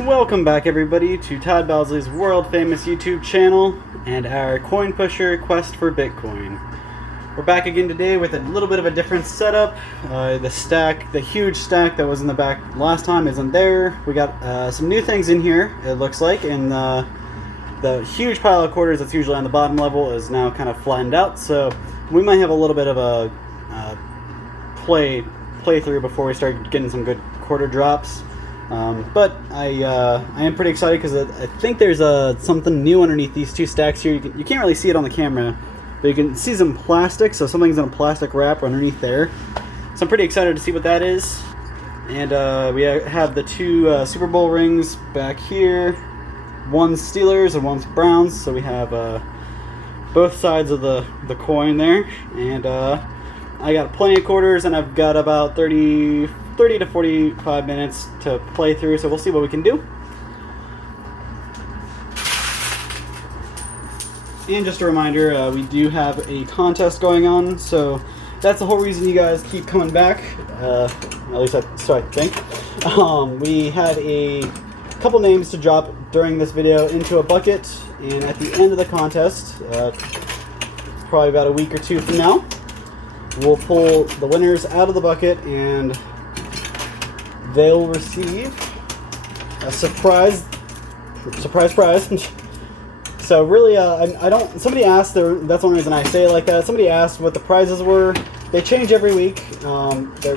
Welcome back, everybody, to Todd Bowsley's world-famous YouTube channel and our coin pusher quest for Bitcoin. We're back again today with a little bit of a different setup. The huge stack that was in the back last time isn't there. We got some new things in here, it looks like, and the huge pile of quarters that's usually on the bottom level is now kind of flattened out, so we might have a little bit of a playthrough before we start getting some good quarter drops. But I am pretty excited because I think there's something new underneath these two stacks here. You can't really see it on the camera, but you can see some plastic, so something's in a plastic wrap underneath there. So I'm pretty excited to see what that is. And we have the two Super Bowl rings back here. One's Steelers and one's Browns, so we have both sides of the coin there. And I got plenty of quarters, and I've got about 30 to 45 minutes to play through, so we'll see what we can do. And just a reminder, we do have a contest going on, so that's the whole reason you guys keep coming back, at least so I think. We had a couple names to drop during this video into a bucket, and at the end of the contest, probably about a week or two from now, we'll pull the winners out of the bucket and they'll receive a surprise prize. So really, I don't. Somebody asked. That's the only reason I say it like that. Somebody asked what the prizes were. They change every week, the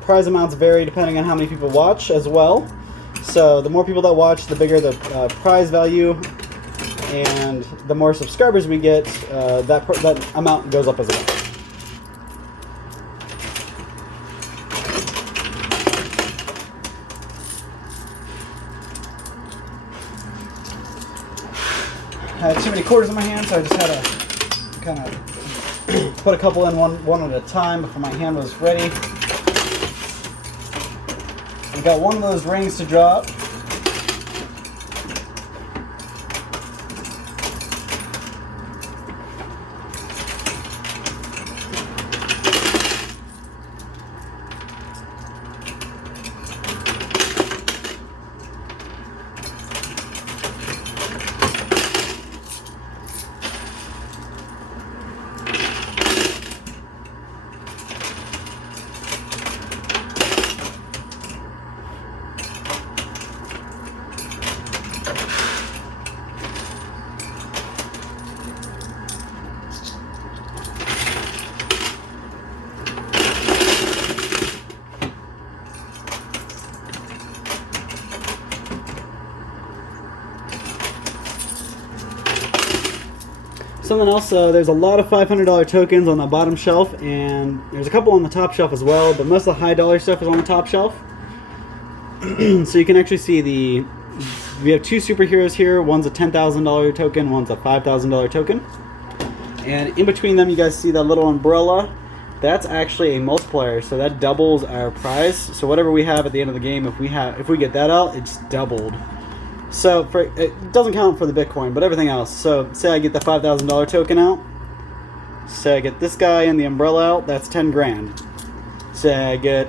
prize amounts vary depending on how many people watch as well. So the more people that watch, the bigger the prize value, and the more subscribers we get, that amount goes up as well. I had too many quarters in my hand, so I just had to kind of put a couple in one at a time before my hand was ready. We got one of those rings to drop. Something else, there's a lot of $500 tokens on the bottom shelf, and there's a couple on the top shelf as well, but most of the high dollar stuff is on the top shelf. So you can actually see we have two superheroes here. One's a $10,000 token, one's a $5,000 token. And in between them, you guys see that little umbrella. That's actually a multiplier, so that doubles our prize. So whatever we have at the end of the game, if we get that out, it's doubled. So it doesn't count for the Bitcoin, but everything else. So say I get the $5,000 token out. Say I get this guy and the umbrella out. That's 10 grand. Say I get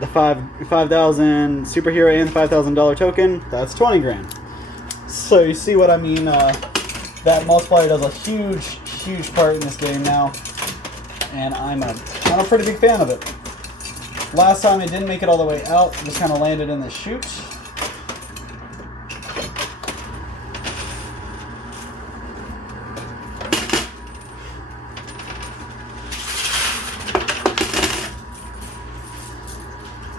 the 5,000 superhero and the $5,000 token. That's 20 grand. So you see what I mean? That multiplier does a huge part in this game now, and I'm a pretty big fan of it. Last time it didn't make it all the way out. It just kind of landed in the chute.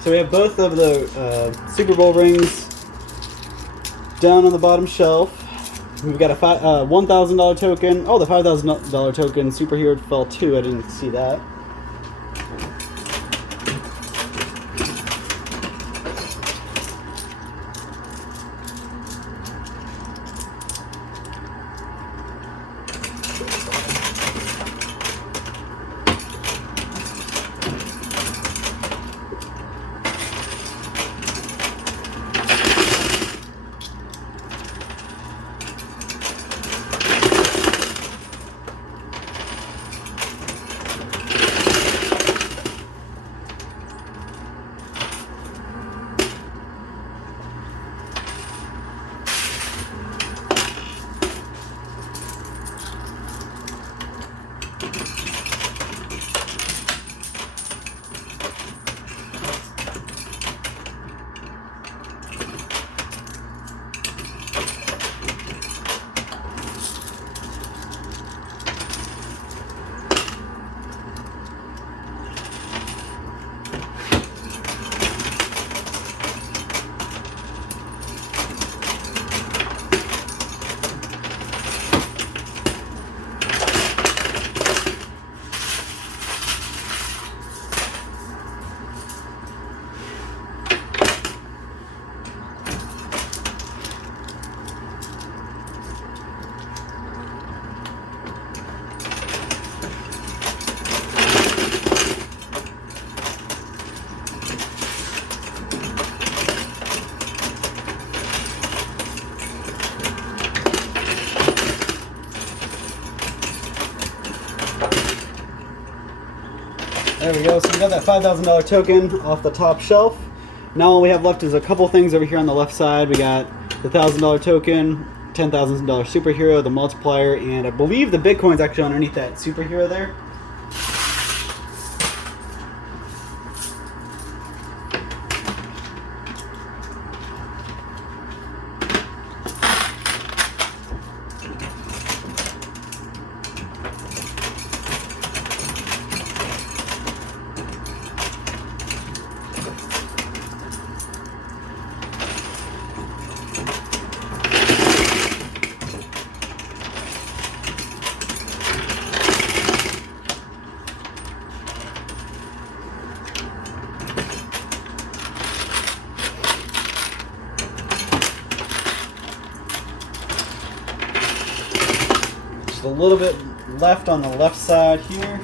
So we have both of the Super Bowl rings down on the bottom shelf. We've got a $1,000 token. Oh, the $5,000 token superhero fell too. I didn't see that. There we go. So we got that $5,000 token off the top shelf. Now all we have left is a couple things over here on the left side. We got the $1,000 token, $10,000 superhero, the multiplier, and I believe the Bitcoin's actually underneath that superhero there. A little bit left on the left side here.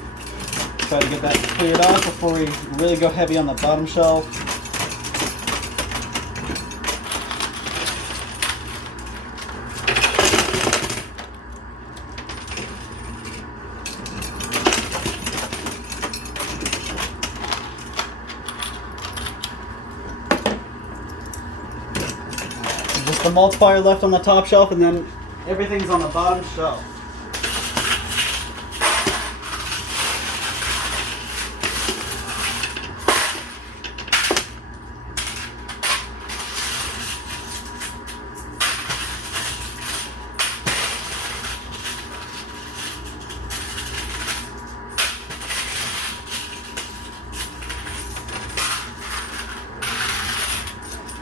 Try to get that cleared off before we really go heavy on the bottom shelf. Just the multiplier left on the top shelf, and then everything's on the bottom shelf.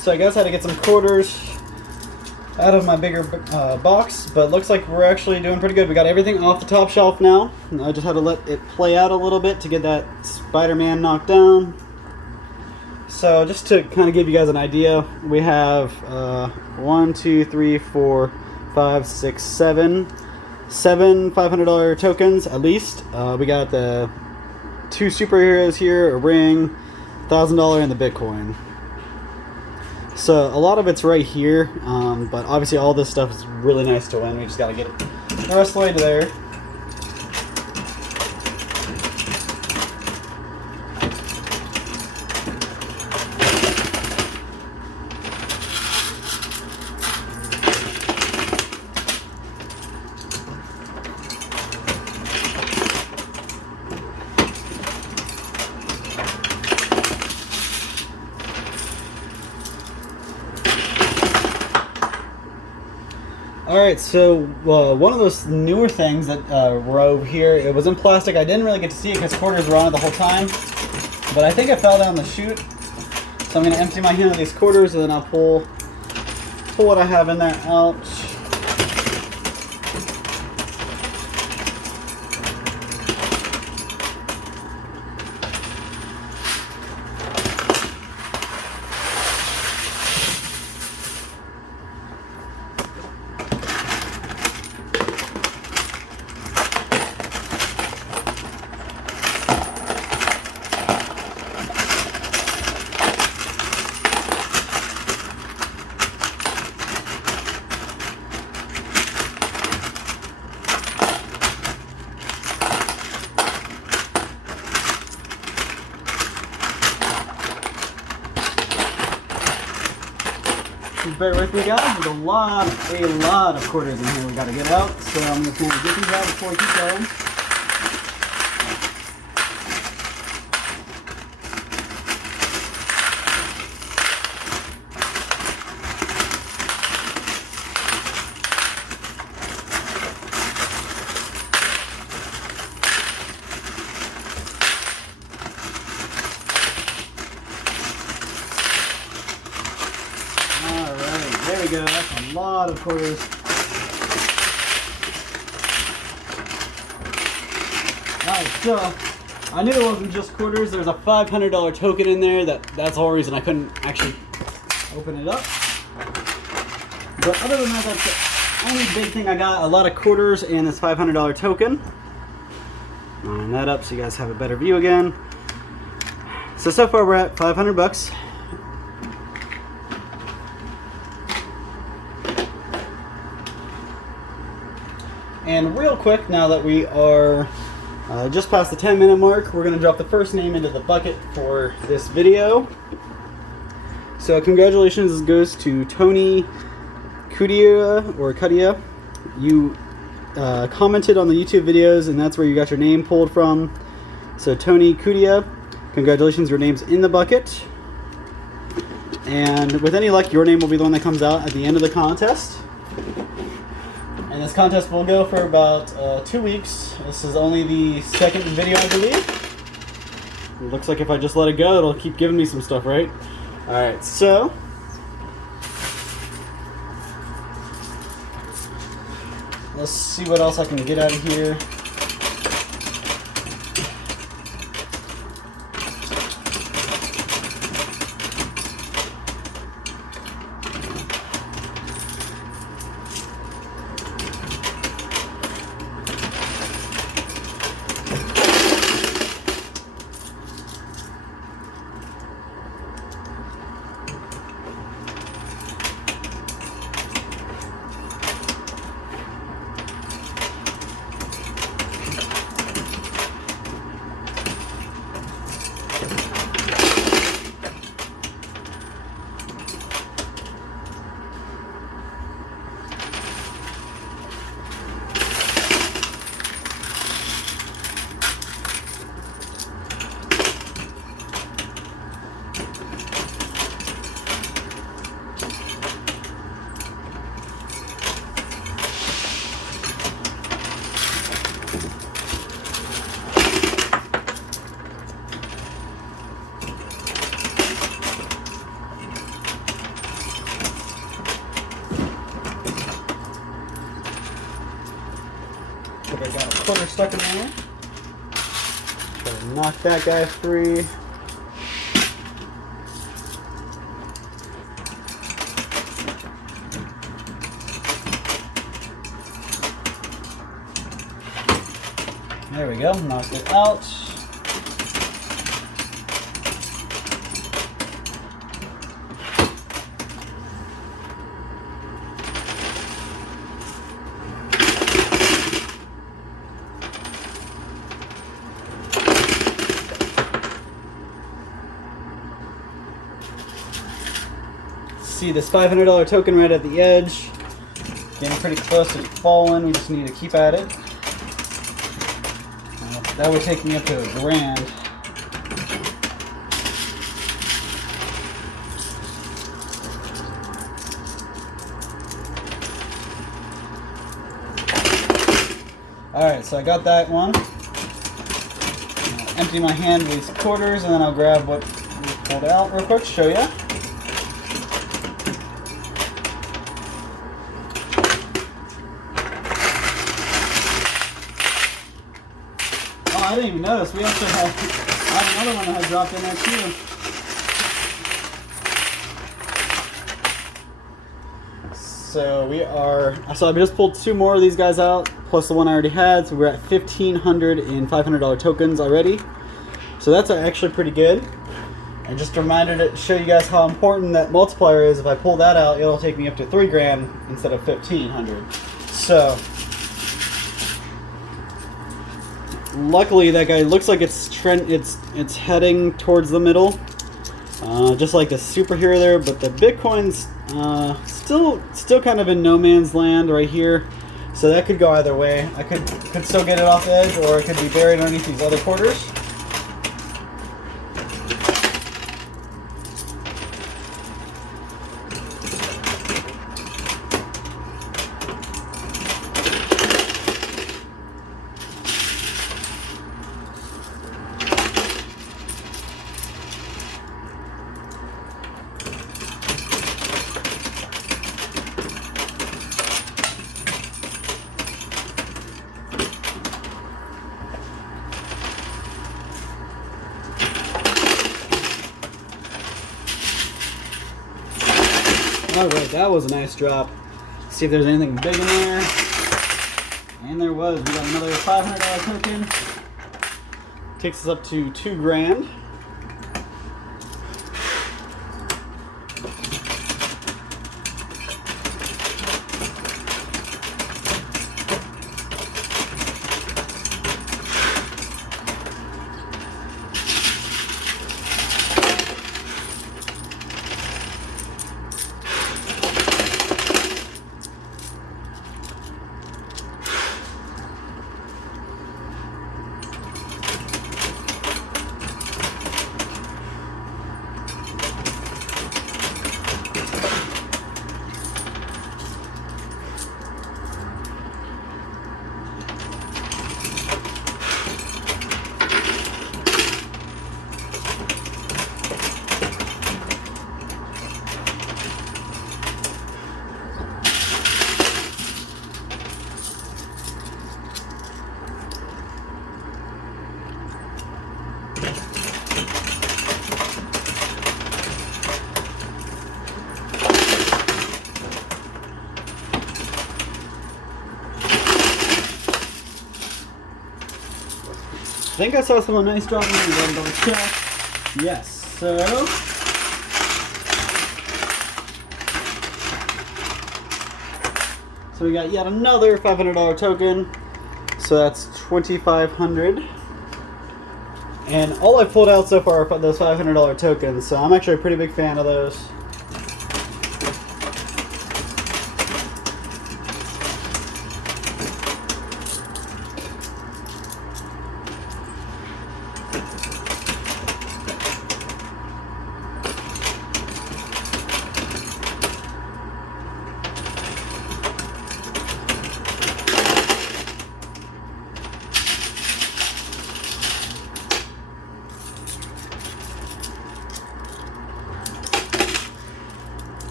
So I guess I had to get some quarters out of my bigger box, but looks like we're actually doing pretty good. We got everything off the top shelf now. I just had to let it play out a little bit to get that Spider-Man knocked down. So just to kind of give you guys an idea, we have 1, 2, 3, 4, 5, 6, 7 $500 tokens at least. We got the 2 superheroes here, a ring, $1,000, and the Bitcoin. So a lot of it's right here, but obviously all this stuff is really nice to win. We just got to get it the rest of the way to there. Alright, so one of those newer things that were over here, it was in plastic. I didn't really get to see it because quarters were on it the whole time. But I think it fell down the chute. So I'm going to empty my hand of these quarters and then I'll pull what I have in there out. Bear with me, guys. There's a lot of quarters in here we got to get out. So I'm just going to get these out before we keep going. There we go, that's a lot of quarters. Alright, so I knew it wasn't just quarters. There's a $500 token in there. That's the whole reason I couldn't actually open it up. But other than that, that's the only big thing I got. A lot of quarters and this $500 token. Line that up so you guys have a better view again. So far we're at 500 bucks. And real quick, now that we are Just past the 10-minute mark, we're going to drop the first name into the bucket for this video. So congratulations goes to Tony Cudia. You commented on the YouTube videos, and that's where you got your name pulled from. So Tony Cudia, congratulations, your name's in the bucket. And with any luck, your name will be the one that comes out at the end of the contest. And this contest will go for about 2 weeks. This is only the second video, I believe. It looks like if I just let it go, it'll keep giving me some stuff, right? Alright, so let's see what else I can get out of here. I got a quarter stuck in there. Try to knock that guy free. There we go, knocked it out. See this $500 token right at the edge. Getting pretty close to falling. We just need to keep at it. That would take me up to $1,000. Alright, so I got that one. I'll empty my hand of these quarters, and then I'll grab what we pulled out real quick, show you. I didn't even notice. We actually have another one that had dropped in there too. So I just pulled 2 more of these guys out, plus the one I already had. So we're at 1,500 in $500 tokens already. So that's actually pretty good. And just a reminder to show you guys how important that multiplier is. If I pull that out, it'll take me up to $3,000 instead of 1,500. So luckily, that guy looks like it's heading towards the middle, just like the superhero there. But the Bitcoin's still kind of in no man's land right here, so that could go either way. I could still get it off the edge, or it could be buried underneath these other quarters. Alright, that was a nice drop. Let's see if there's anything big in there. And there was. We got another $500 token. Takes us up to $2,000. think I saw someone nice dropping in. Go and double check. Yes. So we got yet another $500 token. So that's $2,500. And all I've pulled out so far are those $500 tokens. So I'm actually a pretty big fan of those.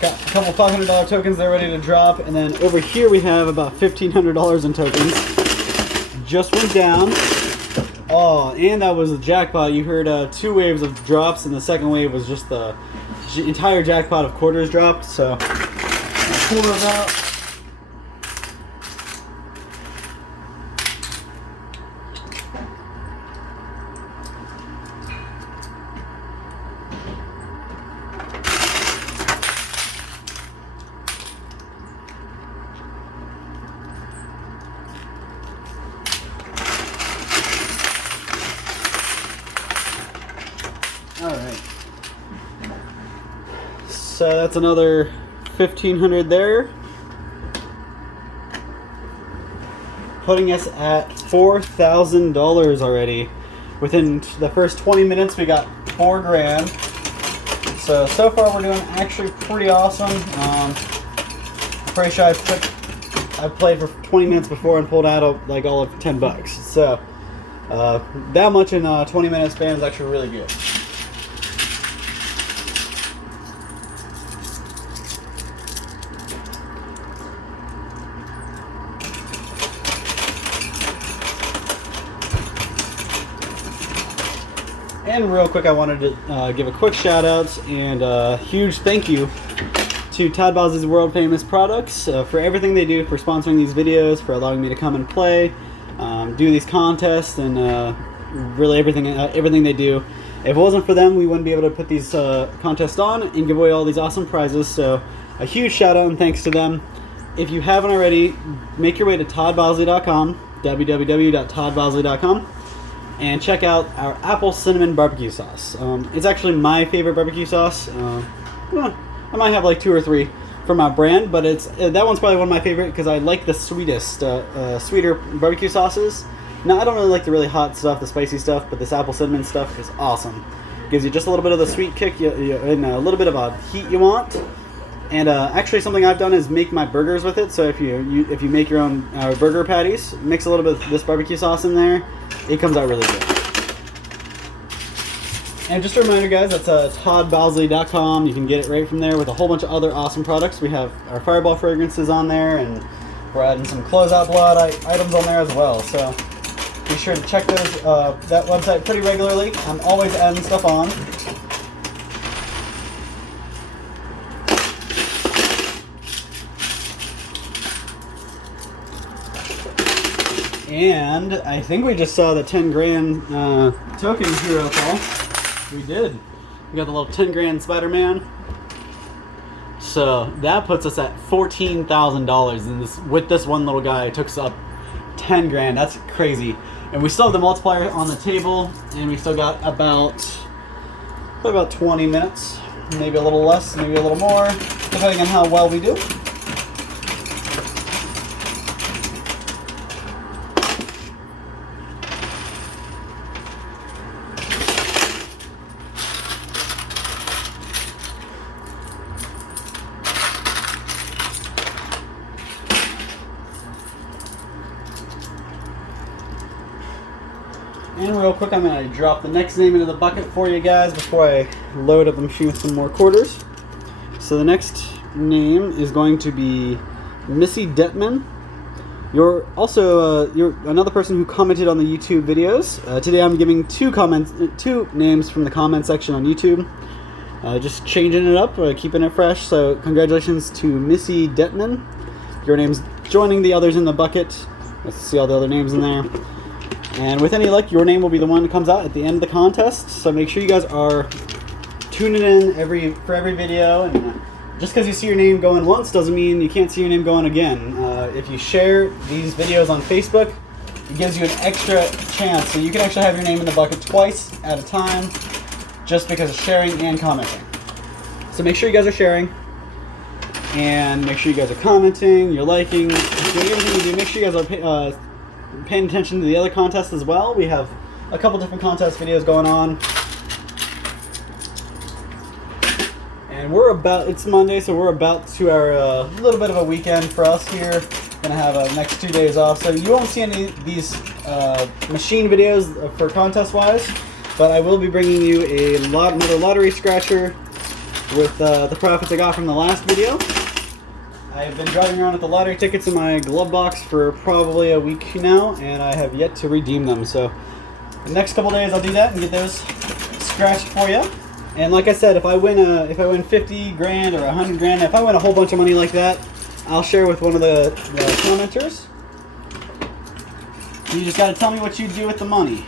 Got a couple $500 tokens that are ready to drop, and then over here we have about $1,500 in tokens. Just went down. Oh, and that was the jackpot. You heard 2 waves of drops, and the second wave was just the entire jackpot of quarters dropped. So I'll pull those out. Alright, so that's another $1,500 there, putting us at $4,000 already. Within the first 20 minutes we got $4 grand. So far we're doing actually pretty awesome. I'm pretty sure I've played for 20 minutes before and pulled out like all of $10. So that much in a 20-minute span is actually really good. And real quick, I wanted to give a quick shout out and a huge thank you to Todd Bosley's World Famous Products for everything they do, for sponsoring these videos, for allowing me to come and play, do these contests, and really everything they do. If it wasn't for them, we wouldn't be able to put these contests on and give away all these awesome prizes. So a huge shout out and thanks to them. If you haven't already, make your way to toddbosley.com, www.toddbosley.com. and check out our apple cinnamon barbecue sauce. It's actually my favorite barbecue sauce. I might have like 2 or 3 from our brand, but that one's probably one of my favorite because I like the sweeter barbecue sauces. Now, I don't really like the really hot stuff, the spicy stuff, but this apple cinnamon stuff is awesome. Gives you just a little bit of the sweet kick and a little bit of a heat you want. And actually, something I've done is make my burgers with it. So if you make your own burger patties, mix a little bit of this barbecue sauce in there, it comes out really good. And just a reminder, guys, that's toddbosley.com. You can get it right from there with a whole bunch of other awesome products. We have our Fireball fragrances on there, and we're adding some closeout blowout items on there as well. So be sure to check that website pretty regularly. I'm always adding stuff on. And I think we just saw the 10 grand token hero fall. We did. We got the little 10 grand Spider-Man. So that puts us at $14,000, and with this one little guy, it took us up 10 grand. That's crazy. And we still have the multiplier on the table, and we still got about 20 minutes, maybe a little less, maybe a little more, depending on how well we do. real quick, I'm going to drop the next name into the bucket for you guys before I load up the machine with some more quarters. So the next name is going to be Missy Detman. You're also you're another person who commented on the YouTube videos. Today I'm giving two names from the comment section on YouTube. Just changing it up, keeping it fresh. So congratulations to Missy Detman. Your name's joining the others in the bucket. Let's see all the other names in there. And with any luck, your name will be the one that comes out at the end of the contest. So make sure you guys are tuning in for every video. And just because you see your name going once doesn't mean you can't see your name going again. If you share these videos on Facebook, it gives you an extra chance. So you can actually have your name in the bucket twice at a time just because of sharing and commenting. So make sure you guys are sharing. And make sure you guys are commenting, you're liking, doing everything you do. Make sure you guys are paying attention to the other contests as well. We have a couple different contest videos going on. And it's Monday, so we're about to our little bit of a weekend for us here. Gonna have next 2 days off, so you won't see any of these machine videos for contest wise, but I will be bringing you another lottery scratcher with the profits I got from the last video. I've been driving around with the lottery tickets in my glove box for probably a week now, and I have yet to redeem them. So the next couple days I'll do that and get those scratched for you. And like I said, if I win 50 grand or 100 grand, if I win a whole bunch of money like that, I'll share with one of the commenters. You just got to tell me what you do with the money.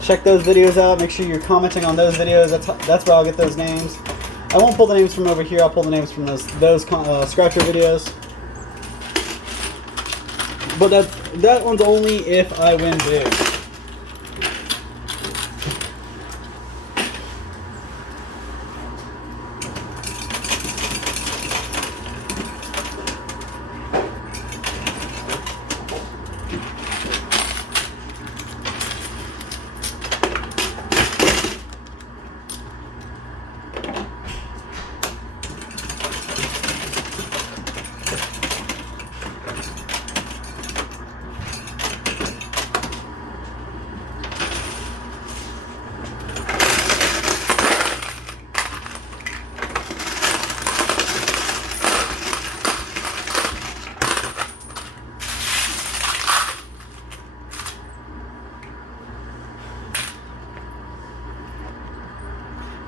Check those videos out. Make sure you're commenting on those videos. That's where I'll get those names. I won't pull the names from over here. I'll pull the names from those scratcher videos. But that one's only if I win big.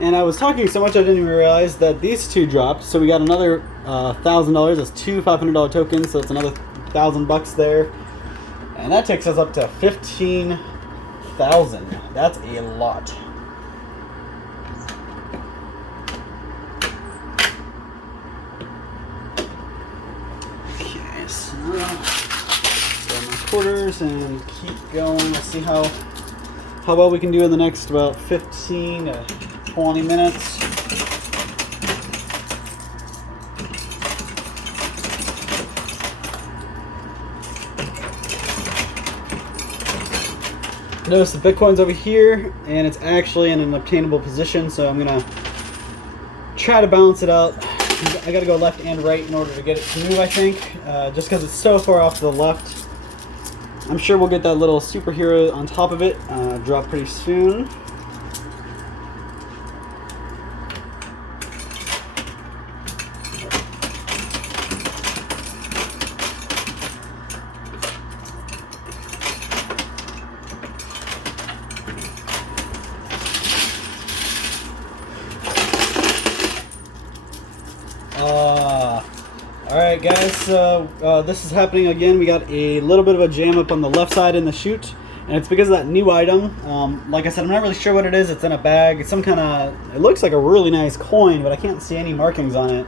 And I was talking so much I didn't even realize that these two dropped. So we got another $1,000. That's two $500 tokens. So it's another $1,000 there, and that takes us up to 15,000. That's a lot. Okay, so throw my quarters and keep going. Let's see how well we can do in the next about 15 to 20 minutes. Notice the Bitcoin's over here, and it's actually in an obtainable position, so I'm gonna try to balance it out. I gotta go left and right in order to get it to move, I think, just because it's so far off to the left. I'm sure we'll get that little superhero on top of it drop pretty soon. Alright guys, so this is happening again. We got a little bit of a jam up on the left side in the chute, and it's because of that new item. Like I said, I'm not really sure what it is. It's in a bag. It's some kind of, it looks like a really nice coin, but I can't see any markings on it.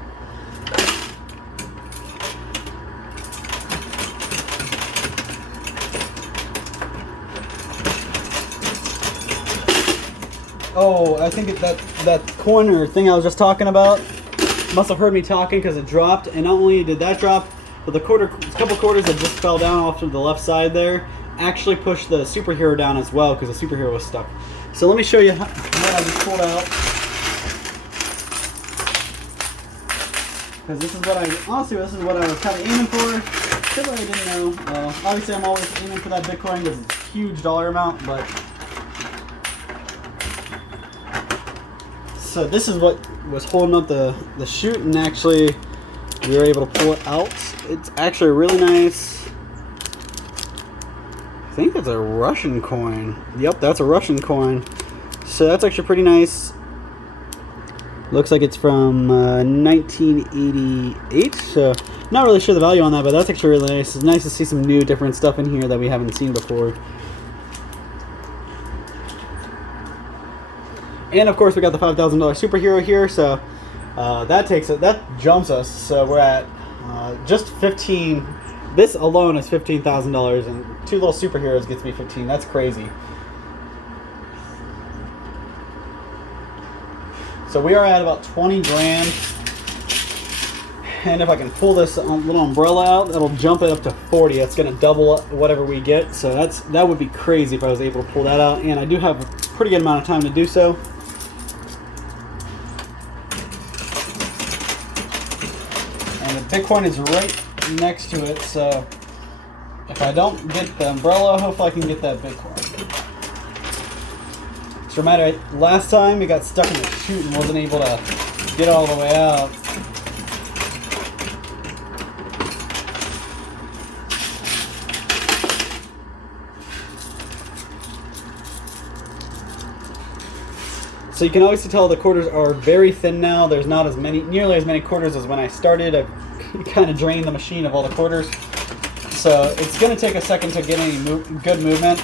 Oh, I think that coin or thing I was just talking about must have heard me talking because it dropped, and not only did that drop, but the couple quarters that just fell down off to the left side there actually pushed the superhero down as well because the superhero was stuck. So let me show you what I just pulled out. Because this is what I was kind of aiming for. Typically, I didn't know. Obviously, I'm always aiming for that Bitcoin because it's a huge dollar amount, but. So, this is what was holding up the chute, and actually, we were able to pull it out. It's actually really nice. I think it's a Russian coin. Yep, that's a Russian coin. So, that's actually pretty nice. Looks like it's from 1988, so not really sure the value on that, but that's actually really nice. It's nice to see some new, different stuff in here that we haven't seen before. And of course, we got the $5,000 superhero here, so that jumps us. So we're at just 15. This alone is $15,000, and 2 little superheroes gets me 15. That's crazy. So we are at about 20 grand, and if I can pull this little umbrella out, that'll jump it up to 40. That's going to double whatever we get, so that would be crazy if I was able to pull that out, and I do have a pretty good amount of time to do so. And the Bitcoin is right next to it, so if I don't get the umbrella, hopefully I can get that Bitcoin. Just a reminder, last time it got stuck in the chute and wasn't able to get all the way out. So you can obviously tell the quarters are very thin now. There's not nearly as many quarters as when I started. I've kind of drained the machine of all the quarters. So it's going to take a second to get any good movement.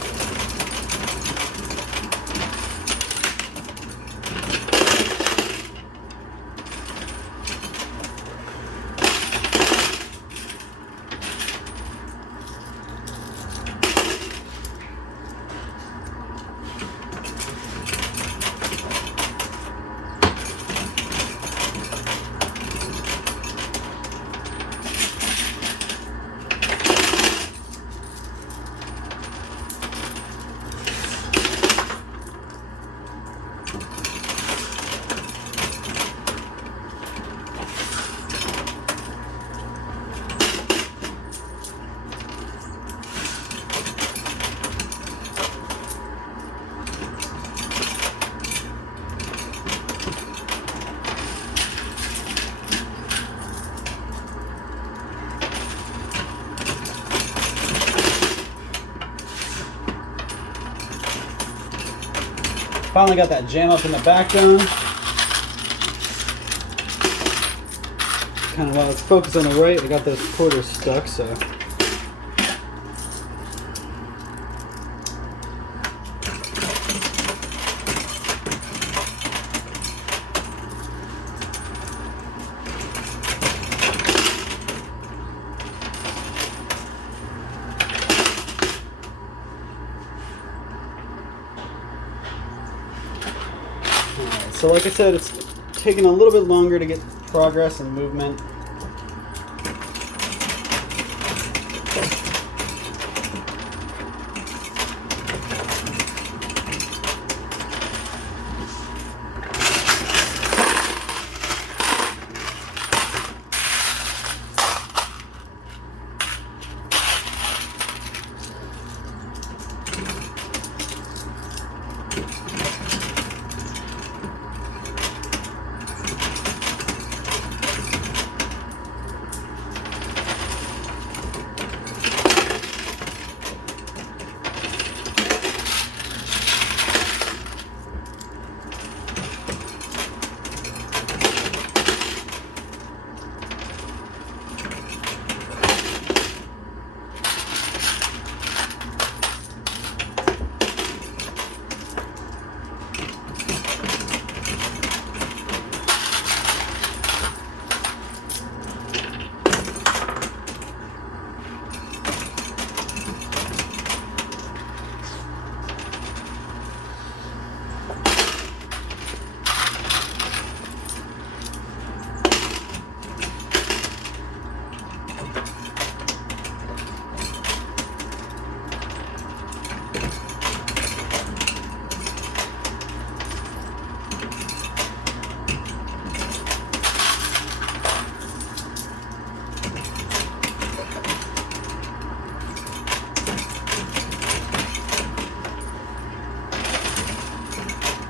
Finally got that jam up in the back done. Kind of while it's focused on the right, I got those quarters stuck, so. So like I said, it's taking a little bit longer to get progress and movement.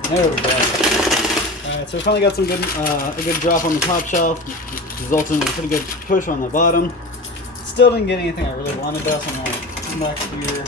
There we go. Alright, so we finally got some good, a good drop on the top shelf, resulting in a pretty good push on the bottom. Still didn't get anything I really wanted though, so I'm going to come back here.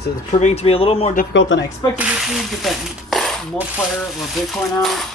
So it's proving to be a little more difficult than I expected it to get that multiplier or Bitcoin out.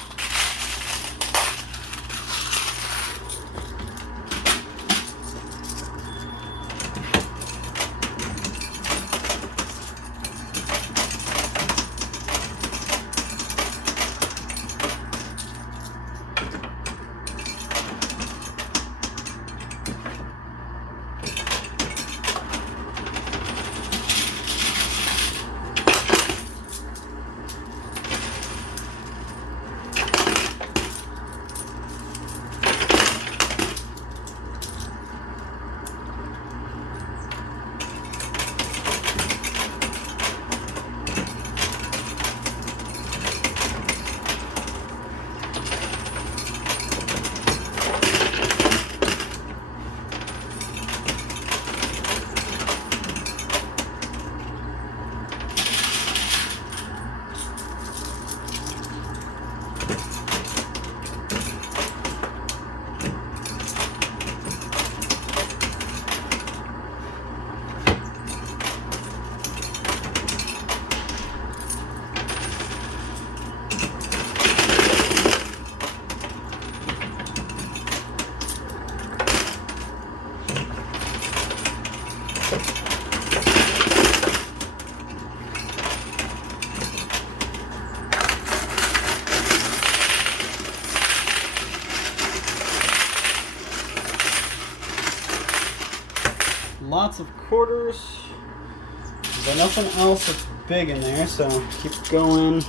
Lots of quarters, but nothing else that's big in there, so keep going.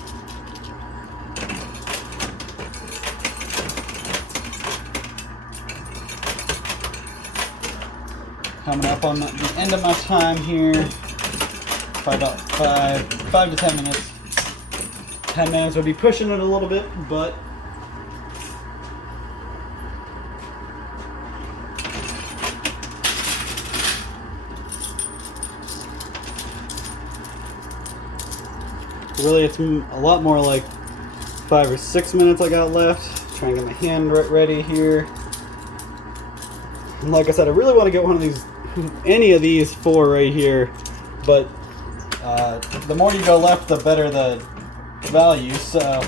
Coming up on the end of my time here, probably about 5 to 10 minutes. 10 minutes would be pushing it a little bit, but really, it's a lot more like 5 or 6 minutes I got left. Trying to get my hand ready here. And like I said, I really want to get one of these, any of these 4 right here. But the more you go left, the better the value. So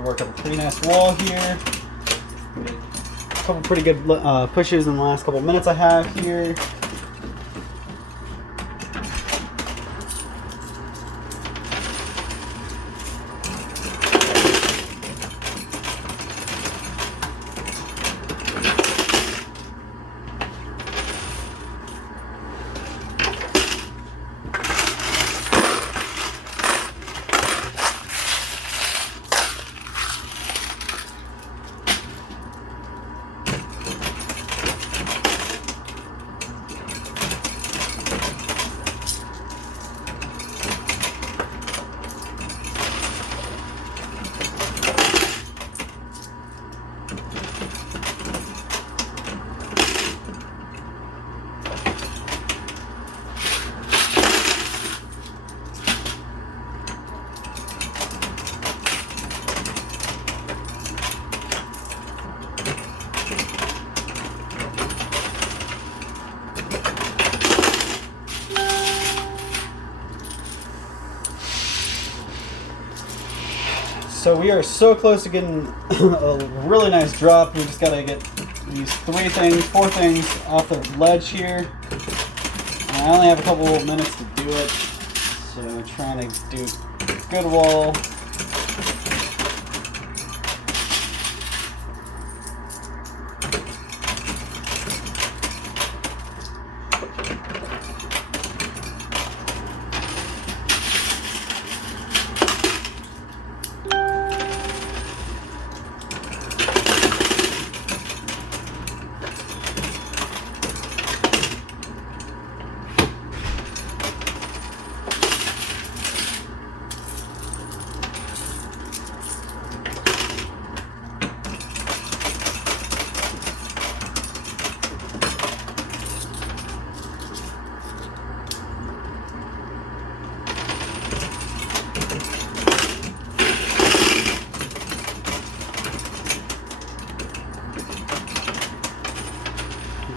to work up a pretty nice wall here. A couple pretty good pushes in the last couple minutes I have here. So we are so close to getting a really nice drop. We just gotta get these four things off the ledge here. And I only have a couple minutes to do it, so I'm trying to do a good wall.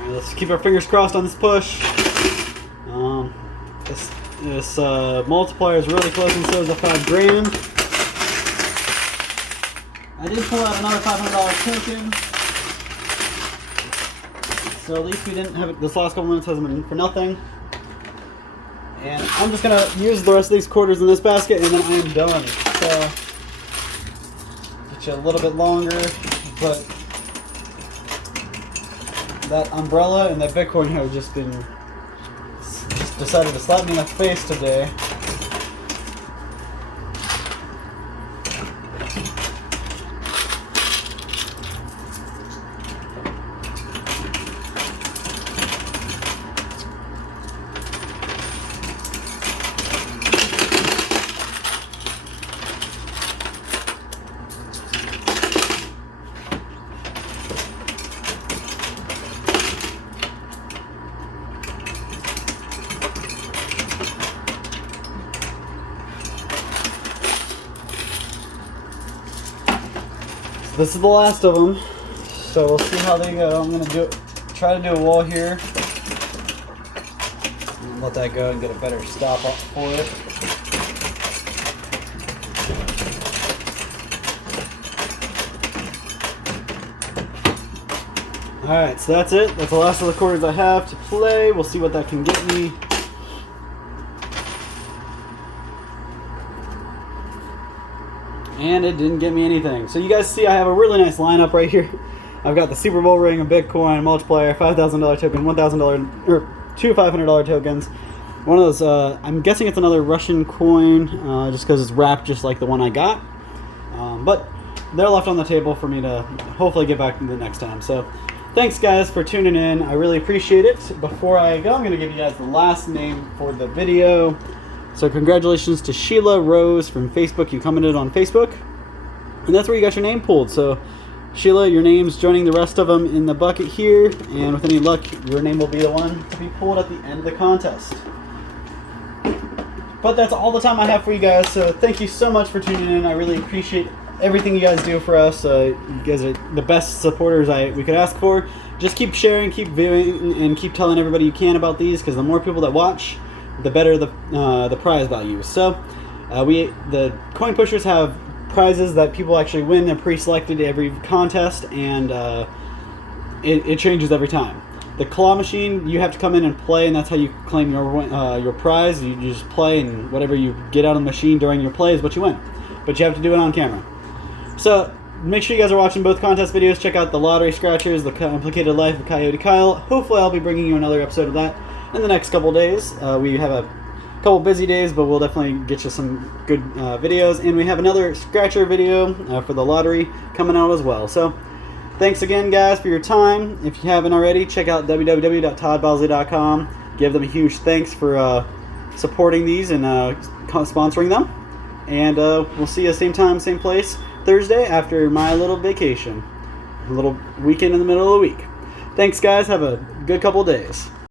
Let's keep our fingers crossed on this push. This multiplier is really close, and so is the $5,000. I did pull out another $500 token, so at least we didn't have it. This last couple minutes hasn't been for nothing. And I'm just gonna use the rest of these quarters in this basket, and then I am done. So get you a little bit longer, but that umbrella and that Bitcoin have just decided to slap me in the face today. This is the last of them, so we'll see how they go. I'm gonna try to do a wall here, and let that go and get a better stop up for it. All right, so that's it. That's the last of the quarters I have to play. We'll see what that can get me. And it didn't get me anything. So you guys see I have a really nice lineup right here. I've got the Super Bowl ring, a Bitcoin, multiplier, $5,000 token, $1,000, or two $500 tokens. One of those, I'm guessing it's another Russian coin, just because it's wrapped just like the one I got. But they're left on the table for me to hopefully get back to the next time. So thanks guys for tuning in. I really appreciate it. Before I go, I'm going to give you guys the last name for the video. So congratulations to Sheila Rose from Facebook. You commented on Facebook, and that's where you got your name pulled. So Sheila, your name's joining the rest of them in the bucket here, and with any luck, your name will be the one to be pulled at the end of the contest. But that's all the time I have for you guys, so thank you so much for tuning in. I really appreciate everything you guys do for us. You guys are the best supporters we could ask for. Just keep sharing, keep viewing, and keep telling everybody you can about these, because the more people that watch, the better the prize value. So the coin pushers have prizes that people actually win. They're pre-selected every contest, and it changes every time. The claw machine, you have to come in and play, and that's how you claim your prize. You just play, and whatever you get out of the machine during your play is what you win. But you have to do it on camera. So make sure you guys are watching both contest videos. Check out the lottery scratchers, the complicated life of Coyote Kyle. Hopefully I'll be bringing you another episode of that in the next couple days. We have a couple busy days, but we'll definitely get you some good videos. And we have another scratcher video for the lottery coming out as well. So thanks again, guys, for your time. If you haven't already, check out www.toddbalsley.com. Give them a huge thanks for supporting these and sponsoring them. And we'll see you same time, same place, Thursday after my little vacation. A little weekend in the middle of the week. Thanks, guys. Have a good couple days.